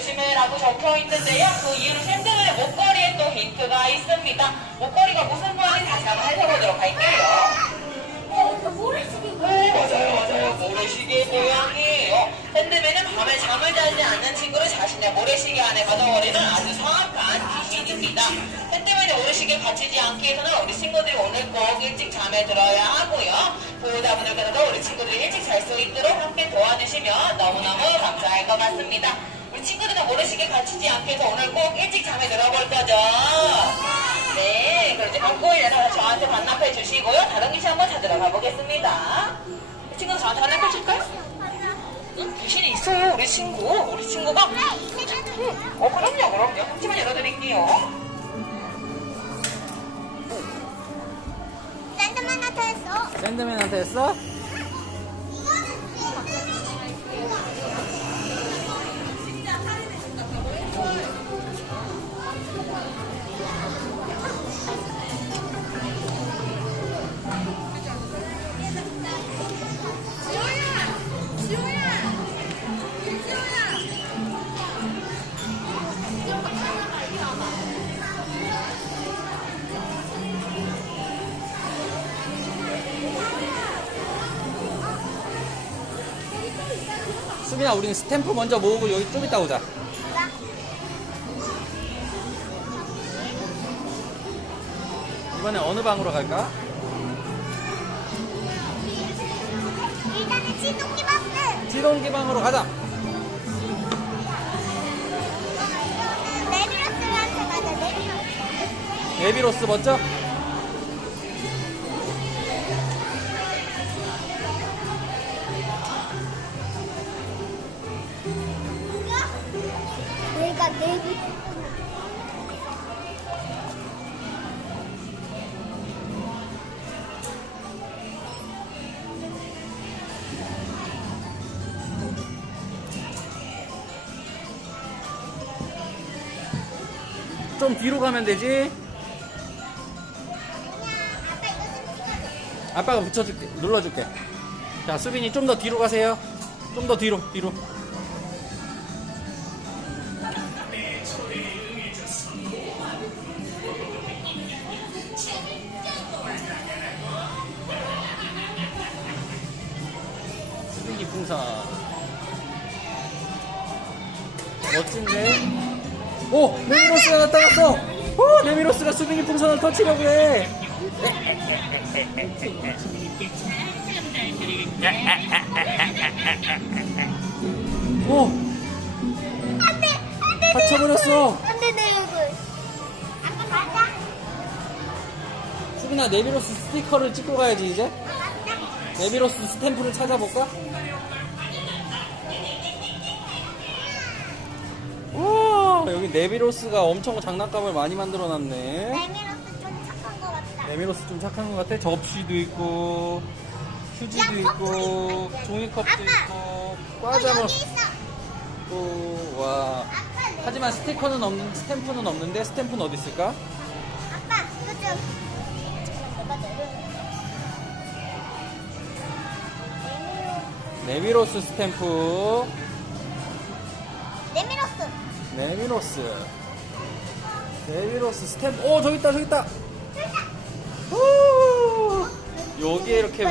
조심해라고 적혀 있는데요. 그 이유는 샌드들의 목걸이에 또 힌트가 있습니다. 목걸이가 무슨 모양인지 다시 한번 살펴보도록 할게요. 네, 맞아요, 맞아요. 모래시계 모양이에요. 샌드맨은 밤에 잠을 자지 않는 친구를 자신의 모래시계 안에 가둬버리는 아주 성악한 귀신입니다. 샌드맨의 모래시계에 갇히지 않기 위해서는 우리 친구들이 오늘 꼭 일찍 잠에 들어야 하고요. 보호자분들께서도 우리 친구들이 일찍 잘 수 있도록 함께 도와주시면 너무너무 감사할 것 같습니다. 우리 친구들은 모래시계에 갇히지 않기 위해서 오늘 꼭 일찍 잠에 들어볼 거죠? 네, 그럼 이제 꼬이에서 저한테 반납해 주시고요. 다른 귀신 한번 찾으러 가보겠습니다. 이 친구 저한테 반납해 줄까요? 응, 귀신이 있어요, 우리 친구. 우리 친구가. 응, 어, 그럼요, 그럼요. 잠시만 열어드릴게요. 샌드맨한테 했어. 샌드맨한테 했어? 수빈아 우리는 스탬프 먼저 모으고 여기 좀 이따 오자 이번에 어느 방으로 갈까? 일단은 지동기 박스. 지동기 방으로 가자 네비러스한테 가자. 네비러스. 에비로스 먼저 좀 뒤로 가면 되지. 아빠가 붙여줄게. 눌러줄게. 자 수빈이 좀 더 뒤로 가세요. 좀 더 뒤로 뒤로. 수빈이 풍선 멋진데 오 네미로스가 나타났어 오 네미로스가 수빈이 풍선을 터치려고 해 오 안돼. 안돼. 다쳐버렸어 안돼 내 얼굴. 아빠. 수빈아 네비로스 스티커를 찍고 가야지 이제 네비로스 스탬프를 찾아볼까? 여기 네비로스가 엄청 장난감을 많이 만들어 놨네 네비러스 좀 착한 거 같다. 네비로스 좀 착한 것 같아 접시도 있고 휴지도 야, 있고 컵도 종이컵도 아빠. 있고 어 여기 있어. 있고 와 아빠 네. 하지만 스티커는 없는 스탬프는 없는데 스탬프는 어디 있을까? 아빠 이거 좀. 잠깐만 내가 내려. 네비로스 스탬프. 네비로스. 네비로스 스탬프 오 저기 있다 저기 있다. 후! 여기에 이렇게.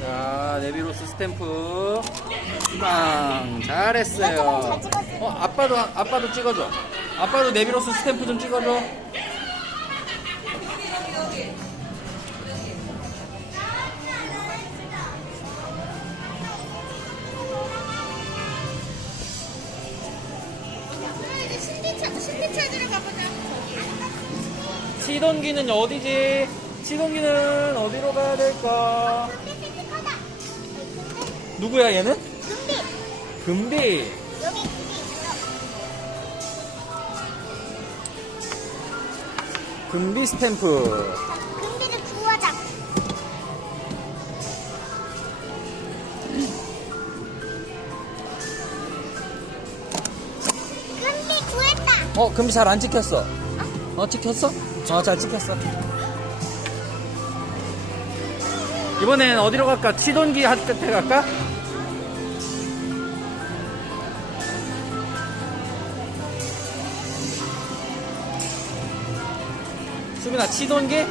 자 네비로스 스탬프. 빵 잘했어요. 어 아빠도 아빠도 찍어줘. 아빠도 네비로스 스탬프 좀 찍어줘 치동기는 어디지 치동기는 어디로 가야 될까. 누구야 얘는 금비. 금비. 금비 스탬프 어, 금비 잘 안 찍혔어. 어, 찍혔어? 어, 잘 찍혔어. 이번엔 어디로 갈까? 치돈기 한 끝에 갈까? 수빈아, 치돈기?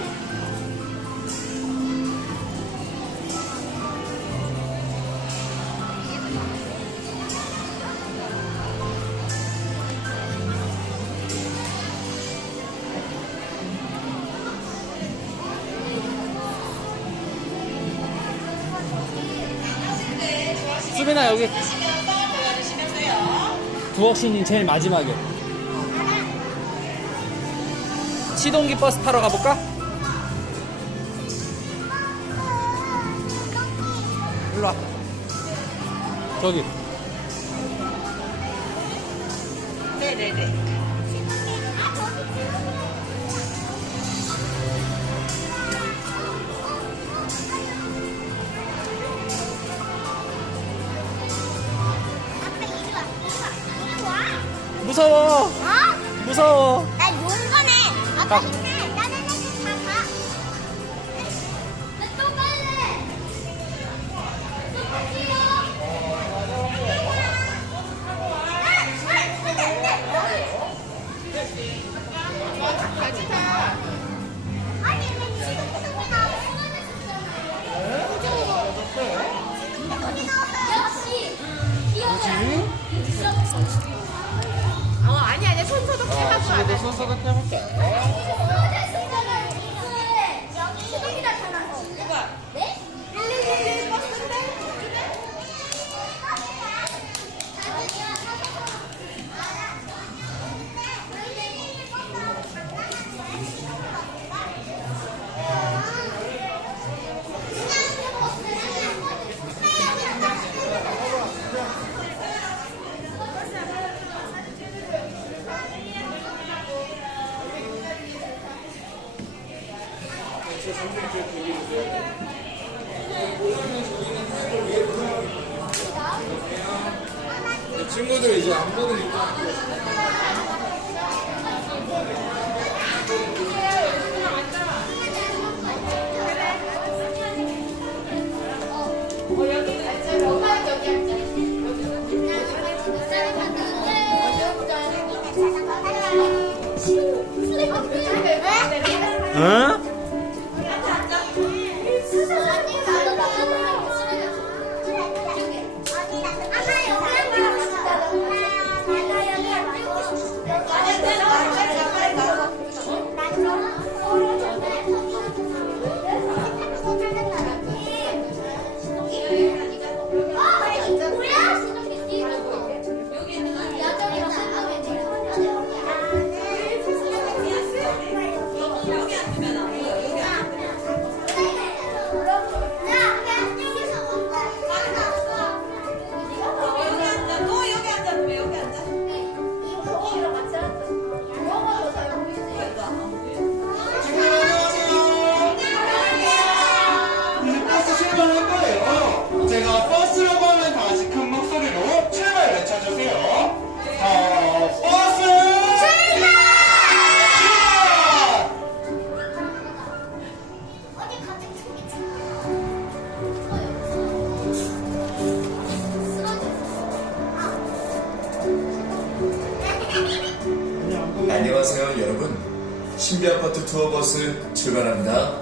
수빈아 여기. 두억신이 제일 마지막에 치동기 버스 타러 가볼까? 일로 와 저기 네네네. 무서워 어? 무서워 나 용감해. 아빠 가. 힘내. 나는 애들 다 가. 나또 갈래. 또 갈게요. 같이 타. 아니 왜 지금 소리 나왔어? 거기 나왔어요. 역시. 어, 아니, 아니, 손 친구들 이제 안 보니까 응? 신비 아파트 투어 버스 출발합니다.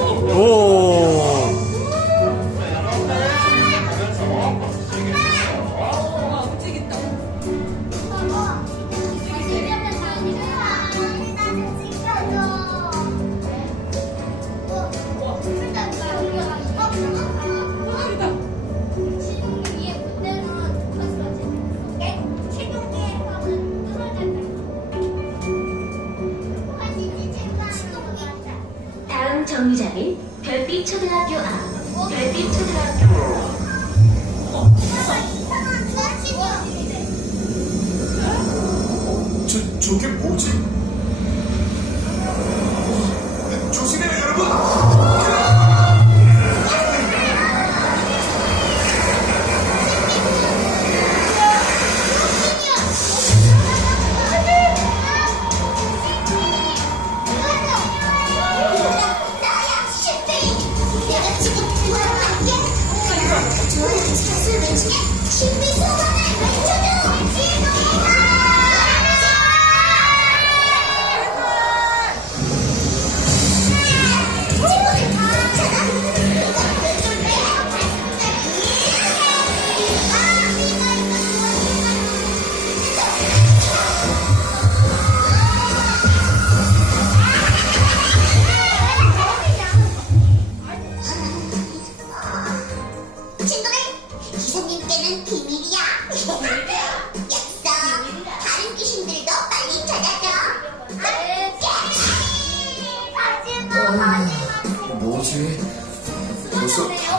오 저,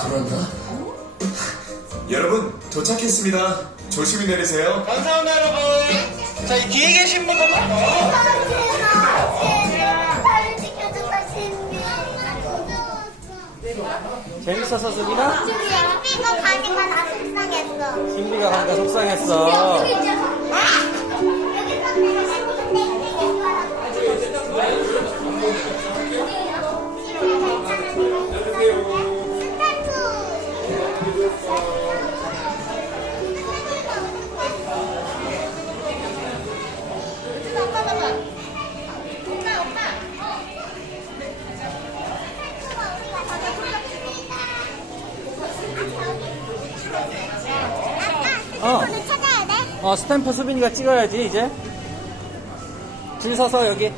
돌았나? 여러분 도착했습니다. 조심히 내리세요. 감사합니다 여러분 자 이 뒤에 계신 분들 신비. 재밌었어, 수빈아? 신비가 가니까 나 속상했어. 신비가 가니까 속상했어. 어, 스탬프 수빈이가 찍어야지, 이제. 줄 서서 여기.